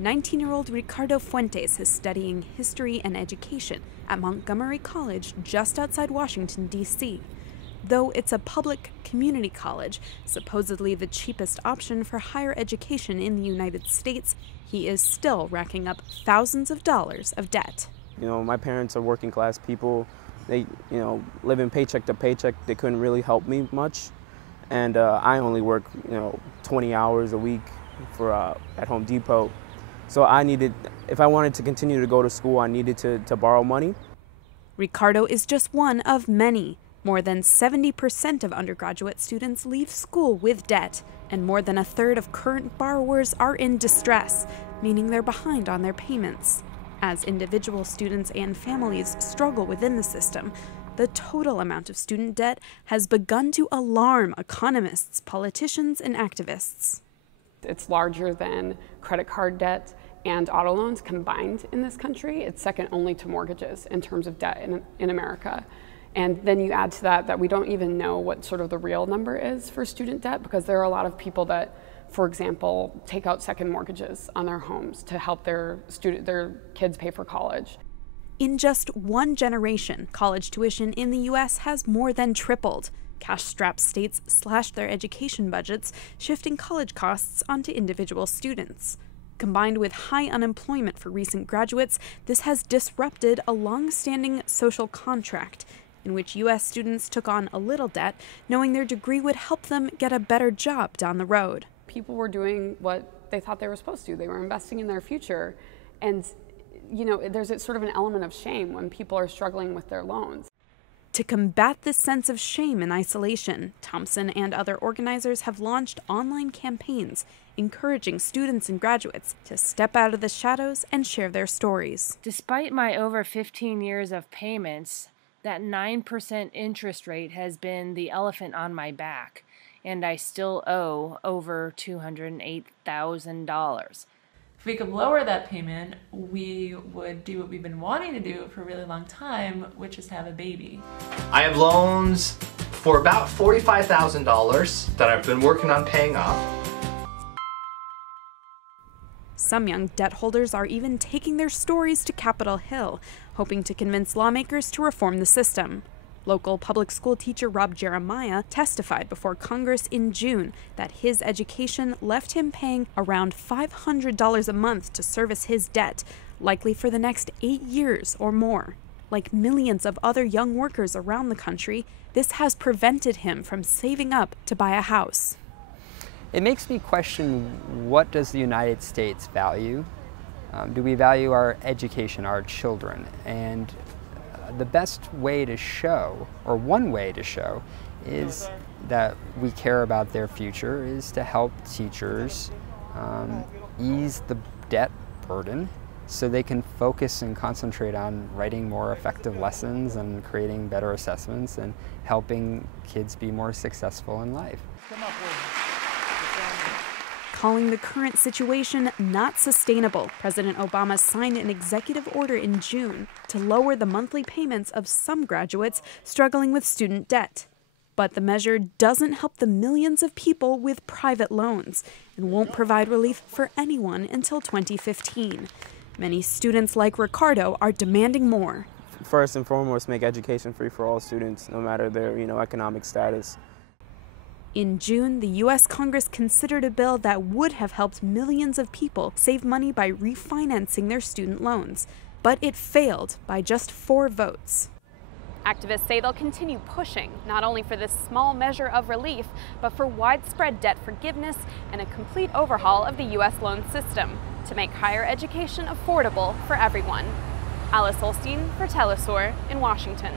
19-year-old Ricardo Fuentes is studying history and education at Montgomery College just outside Washington, D.C. Though it's a public community college, supposedly the cheapest option for higher education in the United States, he is still racking up thousands of dollars of debt. You know, my parents are working class people. They, living paycheck to paycheck. They couldn't really help me much. And I only work, 20 hours a week at Home Depot. So if I wanted to continue to go to school, I needed to borrow money. Ricardo is just one of many. More than 70% of undergraduate students leave school with debt, and more than a third of current borrowers are in distress, meaning they're behind on their payments. As individual students and families struggle within the system, the total amount of student debt has begun to alarm economists, politicians, and activists. It's larger than credit card debt and auto loans combined in this country. It's second only to mortgages in terms of debt in America. And then you add to that we don't even know what sort of the real number is for student debt, because there are a lot of people that, for example, take out second mortgages on their homes to help their kids pay for college. In just one generation, college tuition in the U.S. has more than tripled. Cash-strapped states slashed their education budgets, shifting college costs onto individual students. Combined with high unemployment for recent graduates, this has disrupted a long-standing social contract in which U.S. students took on a little debt, knowing their degree would help them get a better job down the road. People were doing what they thought they were supposed to. They were investing in their future. And, there's sort of an element of shame when people are struggling with their loans. To combat this sense of shame and isolation, Thompson and other organizers have launched online campaigns encouraging students and graduates to step out of the shadows and share their stories. Despite my over 15 years of payments, that 9% interest rate has been the elephant on my back, and I still owe over $208,000. If we could lower that payment, we would do what we've been wanting to do for a really long time, which is have a baby. I have loans for about $45,000 that I've been working on paying off. Some young debt holders are even taking their stories to Capitol Hill, hoping to convince lawmakers to reform the system. Local public school teacher Rob Jeremiah testified before Congress in June that his education left him paying around $500 a month to service his debt, likely for the next 8 years or more. Like millions of other young workers around the country, this has prevented him from saving up to buy a house. It makes me question, what does the United States value? Do we value our education, our children? And the best way to show, or one way to show, is that we care about their future is to help teachers ease the debt burden so they can focus and concentrate on writing more effective lessons and creating better assessments and helping kids be more successful in life. Calling the current situation not sustainable, President Obama signed an executive order in June to lower the monthly payments of some graduates struggling with student debt. But the measure doesn't help the millions of people with private loans and won't provide relief for anyone until 2015. Many students like Ricardo are demanding more. First and foremost, make education free for all students, no matter their economic status. In June, the U.S. Congress considered a bill that would have helped millions of people save money by refinancing their student loans, but it failed by just 4 votes. Activists say they'll continue pushing, not only for this small measure of relief, but for widespread debt forgiveness and a complete overhaul of the U.S. loan system to make higher education affordable for everyone. Alice Ollstein for Telesur in Washington.